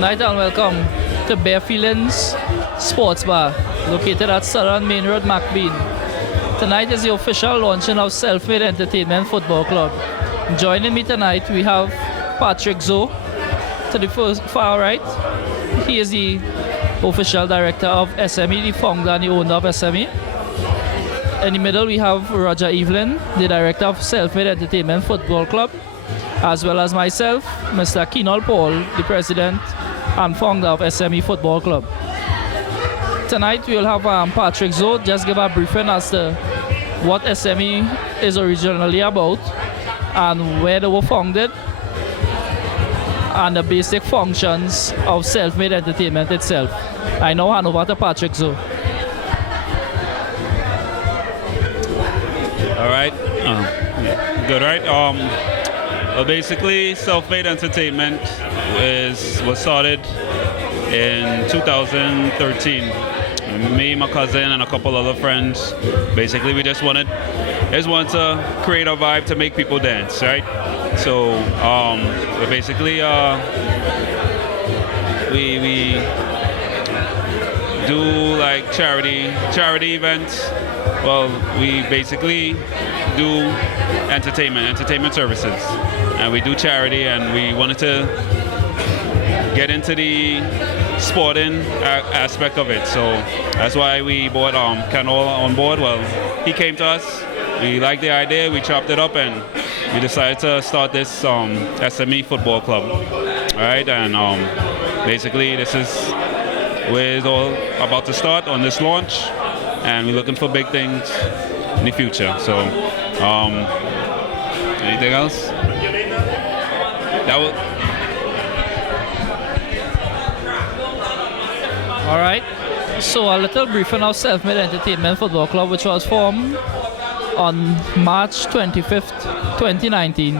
night and welcome to Bare Feelings Sports Bar, located at Southern Main Road, McBean. Tonight is the official launching of Self-Made Entertainment Football Club. Joining me tonight, we have Patrick Zoe to the far right. He is the official director of SME, the founder and the owner of SME. In the middle, we have Roger Evelyn, the director of Self-Made Entertainment Football Club, as well as myself, Mr. Keenal Paul, the president and founder of SME Football Club. Tonight, we will have Patrick Zoe just give a briefing as to what SME is originally about and where they were founded and the basic functions of Self-Made Entertainment itself. I now hand over to Patrick Zoe. All right. Good, right? Well, basically, Self-Made Entertainment was started in 2013. Me, my cousin, and a couple other friends. Basically, we just wanted to create a vibe to make people dance, right? So, basically, we do like charity events. Well, we basically do entertainment services, and we do charity, and we wanted to get into the sporting aspect of it. So that's why we brought Canol on board. Well, he came to us, we liked the idea, we chopped it up, and we decided to start this SME football club. All right, and basically this is where it's all about to start on this launch, and we're looking for big things in the future. So anything else? All right, so a little briefing of Self-Made Entertainment Football Club, which was formed on March 25th, 2019,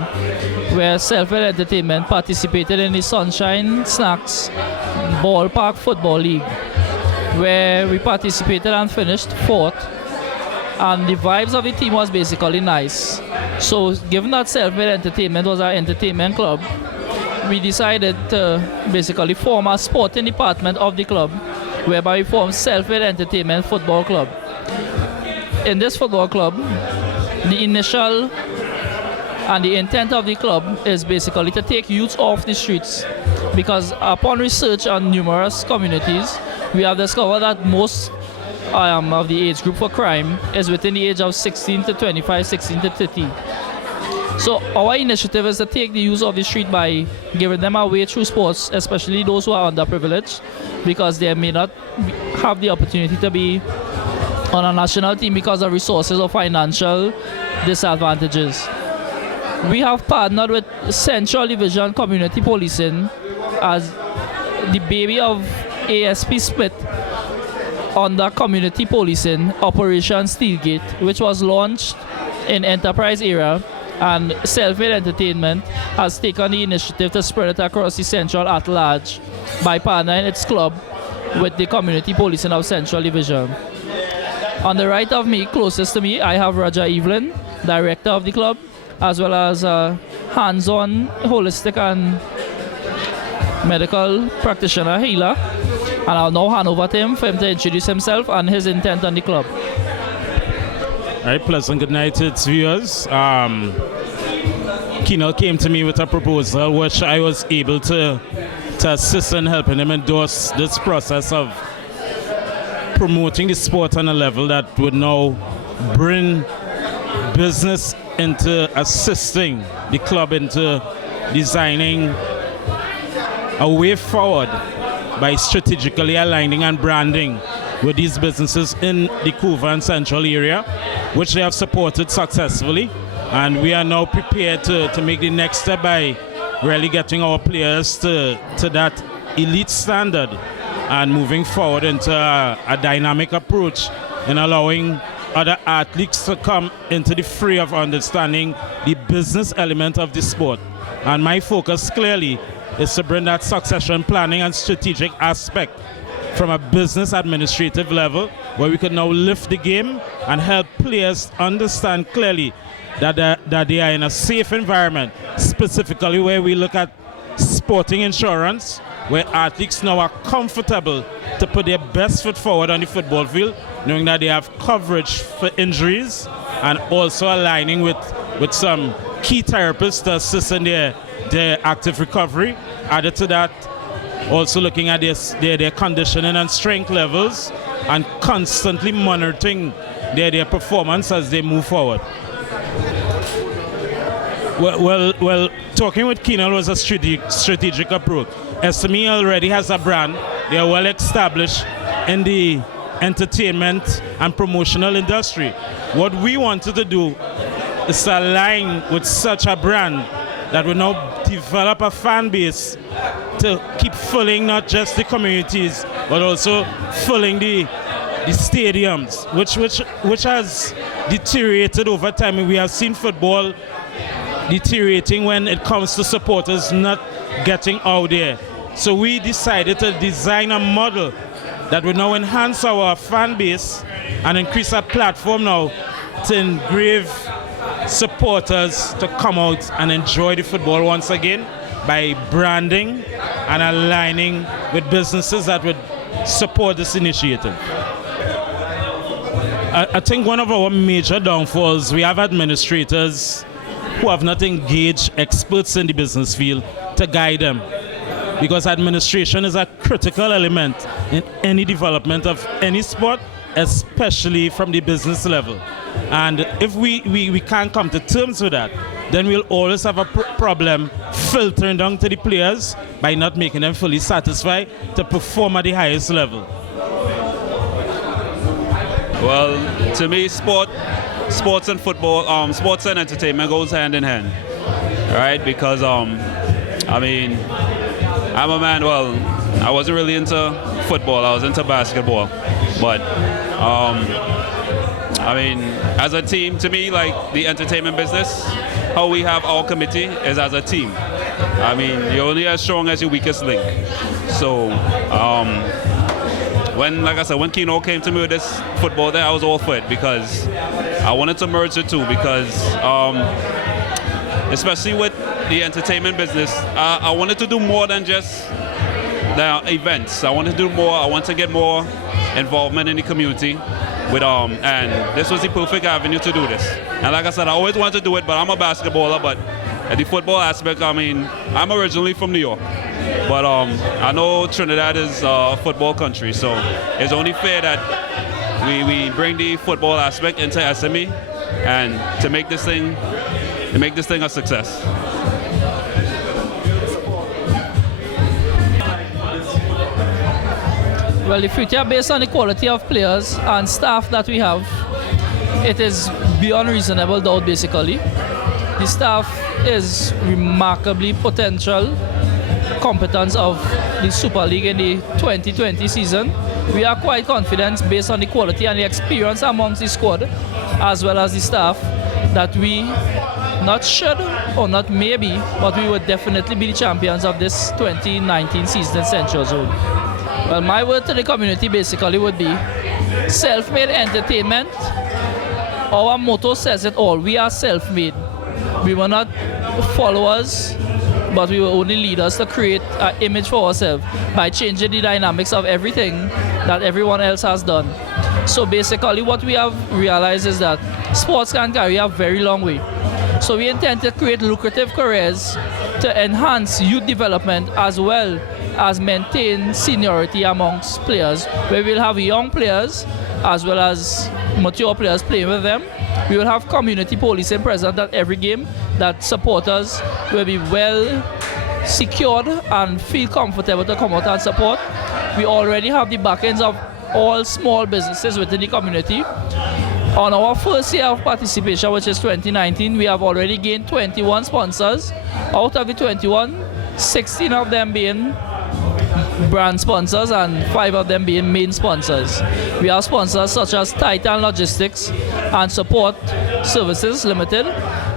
where Self-Made Entertainment participated in the Sunshine Snacks Ballpark Football League, where we participated and finished fourth, and the vibes of the team was basically nice. So given that Self-Made Entertainment was our entertainment club, we decided to basically form a sporting department of the club, whereby we formed Self-Made Entertainment Football Club. In this football club, the initial and the intent of the club is basically to take youth off the streets, because upon research on numerous communities, we have discovered that most of the age group for crime is within the age of 16 to 25, 16 to 30. So our initiative is to take the youth off the street by giving them a way through sports, especially those who are underprivileged, because they may not have the opportunity to be on a national team because of resources or financial disadvantages. We have partnered with Central Division Community Policing as the baby of ASP Smith under Community Policing Operation Steelgate, which was launched in Enterprise area, and Self-Made Entertainment has taken the initiative to spread it across the Central at large by partnering its club with the Community Policing of Central Division. On the right of me, closest to me, I have Roger Evelyn, director of the club, as well as a hands-on, holistic and medical practitioner, healer. And I'll now hand over to him for him to introduce himself and his intent on the club. All right, pleasant good night to its viewers. Keenal came to me with a proposal which I was able to assist in helping him endorse this process of promoting the sport on a level that would now bring business into assisting the club into designing a way forward by strategically aligning and branding with these businesses in the Couva and Central area, which they have supported successfully. And we are now prepared to make the next step by really getting our players to that elite standard and moving forward into a dynamic approach in allowing other athletes to come into the fray of understanding the business element of the sport. And my focus clearly is to bring that succession planning and strategic aspect from a business administrative level, where we can now lift the game and help players understand clearly that they are in a safe environment, specifically where we look at sporting insurance, where athletes now are comfortable to put their best foot forward on the football field, knowing that they have coverage for injuries and also aligning with some key therapists to assist in their active recovery. Added to that, also looking at their conditioning and strength levels and constantly monitoring their performance as they move forward. Well, talking with Keenan was a strategic approach. SME already has a brand. They are well established in the entertainment and promotional industry. What we wanted to do is to align with such a brand that will now develop a fan base to keep filling not just the communities, but also filling the stadiums, which has deteriorated over time. And we have seen football deteriorating when it comes to supporters not getting out there. So we decided to design a model that will now enhance our fan base and increase our platform now to engrave supporters to come out and enjoy the football once again by branding and aligning with businesses that would support this initiative. I think one of our major downfalls, we have administrators who have not engaged experts in the business field to guide them, because administration is a critical element in any development of any sport, especially from the business level. And if we can't come to terms with that, then we'll always have a problem filtering down to the players by not making them fully satisfied to perform at the highest level. Well, to me, sports and football, sports and entertainment goes hand in hand, right? Because I mean, I'm a man. Well, I wasn't really into football. I was into basketball, but I mean, as a team, to me, like the entertainment business, how we have our committee is as a team. I mean, you're only as strong as your weakest link. So, like I said, when Kino came to me with this football thing, I was all for it because I wanted to merge the two because, especially with the entertainment business, I wanted to do more than just the events. I wanted to do more. I want to get more involvement in the community with and this was the perfect avenue to do this. And like I said, I always wanted to do it, but I'm a basketballer. But at the football aspect, I mean, I'm originally from New York, but I know Trinidad is a football country, so it's only fair that we bring the football aspect into SME and to make this thing a success. Well, the future, based on the quality of players and staff that we have, it is beyond reasonable doubt, basically. The staff is remarkably potential competence of the Super League in the 2020 season. We are quite confident, based on the quality and the experience amongst the squad, as well as the staff, that we not should or not maybe, but we would definitely be the champions of this 2019 season in Central Zone. Well, my word to the community basically would be self-made entertainment. Our motto says it all. We are self-made. We were not followers, but we were only leaders to create an image for ourselves by changing the dynamics of everything that everyone else has done. So basically what we have realized is that sports can carry a very long way. So we intend to create lucrative careers to enhance youth development as well as maintain seniority amongst players, where we'll have young players as well as mature players playing with them. We will have community policing present at every game, that supporters will be well secured and feel comfortable to come out and support. We already have the backends of all small businesses within the community. On our first year of participation, which is 2019, we have already gained 21 sponsors. Out of the 21, 16 of them being brand sponsors and 5 of them being main sponsors. We have sponsors such as Titan Logistics and Support Services Limited,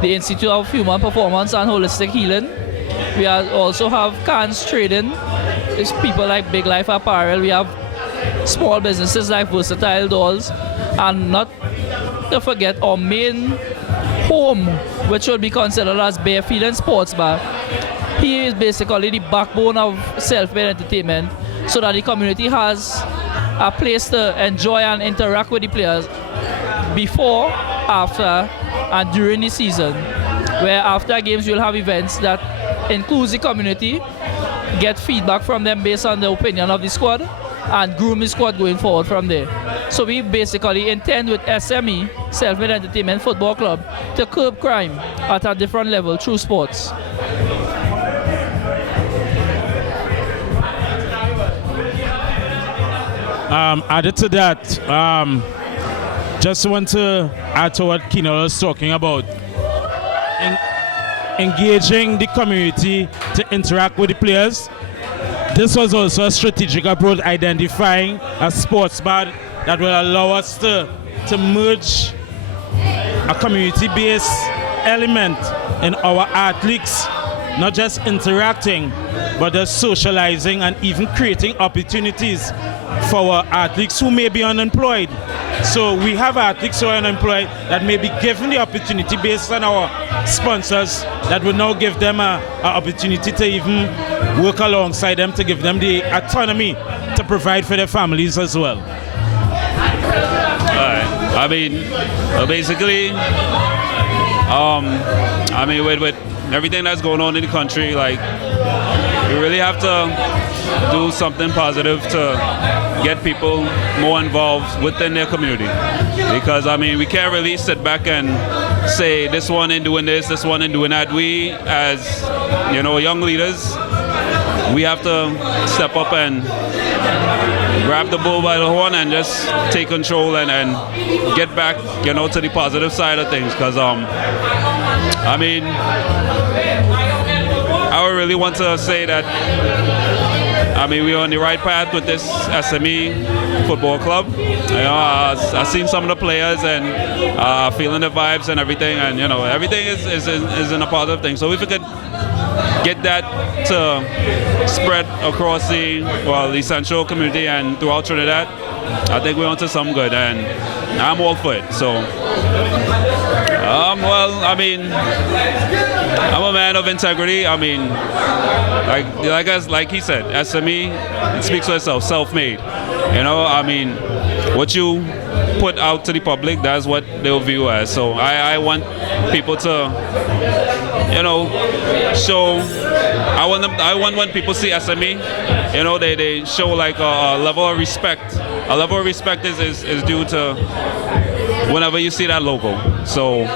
the Institute of Human Performance and Holistic Healing. We also have Cans Trading. It's people like Big Life Apparel. We have small businesses like Versatile Dolls, and not to forget our main home, which would be considered as Bare Feeling Sports Bar. he is basically the backbone of self-made entertainment, so that the community has a place to enjoy and interact with the players before, after, and during the season. Where after games you'll have events that includes the community, get feedback from them based on the opinion of the squad, and groom the squad going forward from there. So we basically intend with SME, Self-Made Entertainment Football Club, to curb crime at a different level through sports. Added to that, just want to add to what Kino was talking about. Engaging the community to interact with the players. This was also a strategic approach, identifying a sports bar that will allow us to merge a community-based element in our athletes, not just interacting, but just socializing and even creating opportunities for our athletes who may be unemployed. So we have athletes who are unemployed that may be given the opportunity based on our sponsors that will now give them an opportunity to even work alongside them, to give them the autonomy to provide for their families as well. I mean, basically, I mean, with everything that's going on in the country, like, you really have to do something positive to get people more involved within their community. Because, I mean, we can't really sit back and say this one ain't doing this one ain't doing that. We, as, you know, young leaders, we have to step up and grab the bull by the horn and just take control and get back, you know, to the positive side of things. Because, I mean, I would really want to say that, I mean, we're on the right path with this SME football club. You know, I've seen some of the players and feeling the vibes and everything, and, you know, everything is in a positive thing. So if we could get that to spread across the central community and throughout Trinidad, I think we're onto some good, and I'm all for it. So, well, I mean, I'm a man of integrity. I mean, like he said, SME, it speaks for itself, self-made. You know, I mean, what you put out to the public, that's what they'll view as. So I want people to, you know, show. I want when people see SME, you know, they show like a level of respect. A level of respect is due to whenever you see that logo. So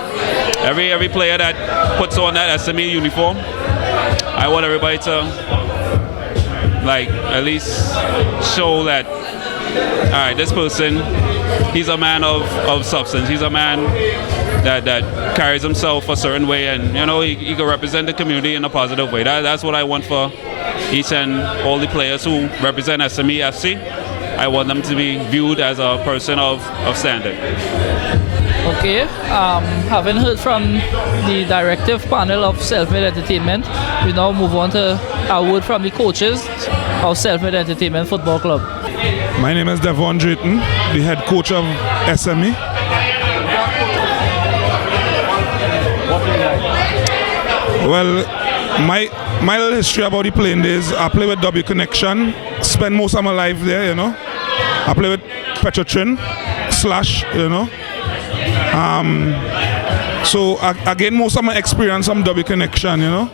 every player that puts on that SME uniform, I want everybody to, like, at least show that, all right, this person, he's a man of substance. He's a man that carries himself a certain way, and, you know, he can represent the community in a positive way. That's what I want for each and all the players who represent SME FC. I want them to be viewed as a person of standard. Okay, having heard from the directive panel of Self-Made Entertainment, we now move on to a word from the coaches of Self-Made Entertainment Football Club. My name is Devon Drayton, the head coach of SME. Well, my little history about the playing days, I play with W Connection, spend most of my life there, you know. I play with Petrotrin, Slash, you know. So I gained most of my experience from W Connection, you know.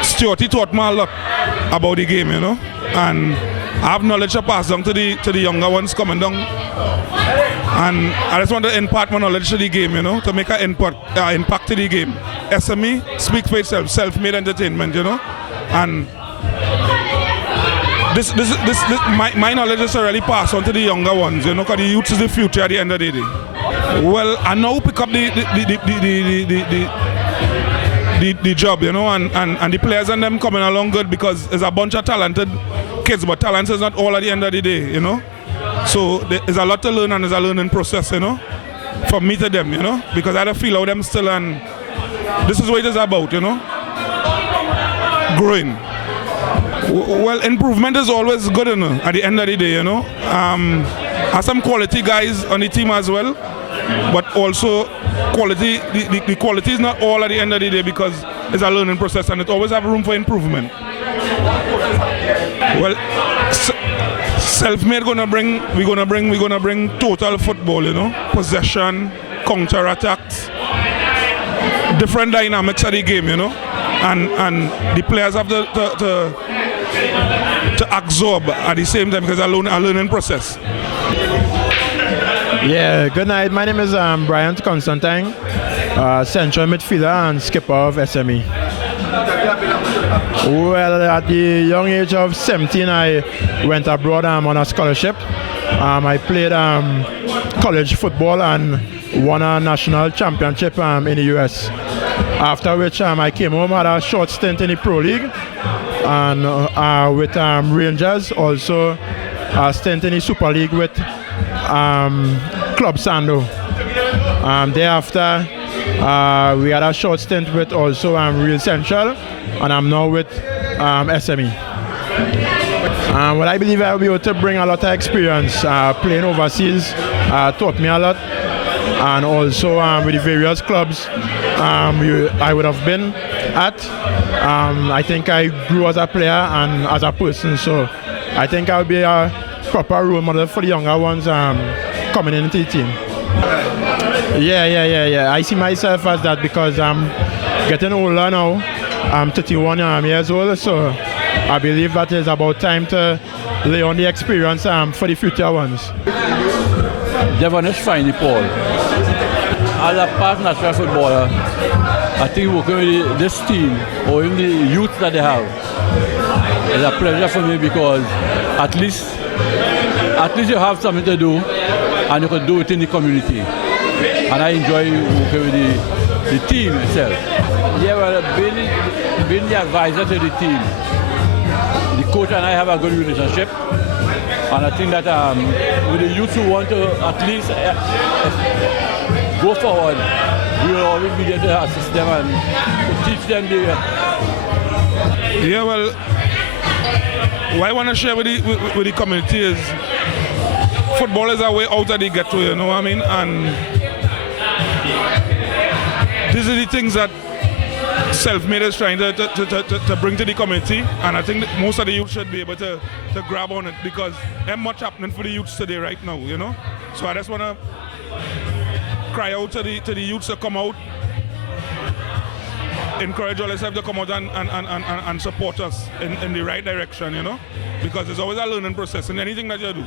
Stuarty taught me a lot about the game, you know. And I have knowledge to pass down to the younger ones coming down. And I just want to impart my knowledge to the game, you know, to make an impact to the game. SME, speak for itself, self-made entertainment, you know. And this my knowledge is already passed on to the younger ones, you know, because the youth is the future at the end of the day. Well, I now pick up the job, you know, and the players and them coming along good, because there's a bunch of talented kids, but talent is not all at the end of the day, you know. So there's a lot to learn, and there's a learning process, you know, from me to them, you know, because I don't feel out them still, and this is what it is about, you know, growing. Well, improvement is always good, you know, at the end of the day, you know. Have some quality guys on the team as well, but also quality. The quality is not all at the end of the day because it's a learning process and it always have room for improvement. Well, self-made we're gonna bring total football, you know, possession, counter attacks, different dynamics of the game, you know, and the players have to absorb at the same time because it's a learning process. Yeah, good night. My name is Bryant Constantine, central midfielder and skipper of SME. Well, at the young age of 17, I went abroad on a scholarship. I played college football and won a national championship in the US. After which I came home, had a short stint in the Pro League and with Rangers, also a stint in the Super League with Club Sando. Thereafter, we had a short stint with also Real Central, and I'm now with SME. Well, I believe I'll be able to bring a lot of experience playing overseas, taught me a lot, and also with the various clubs I would have been at. I think I grew as a player and as a person, so I think I'll be a proper role model for the younger ones coming into the team. Yeah. I see myself as that because I'm getting older now. I'm 31 years old, so I believe that it's about time to lay on the experience for the future ones. Devonish Finey Paul. As a past national footballer, I think working with this team or even the youth that they have is a pleasure for me because at least you have something to do and you can do it in the community. And I enjoy working with the team itself. Yeah, well, being the advisor to the team, the coach and I have a good relationship. And I think that with the youth who want to at least go forward, we will always be there to assist them and to teach them the... Yeah, well, what I want to share with the community is football is a way out of the ghetto, you know what I mean? And these are the things that self-made is trying to bring to the community, and I think that most of the youth should be able to grab on it because there's much happening for the youths today right now, you know? So I just want to cry out to the youths to come out, encourage all yourself to come out and support us in the right direction, you know? Because it's always a learning process in anything that you do.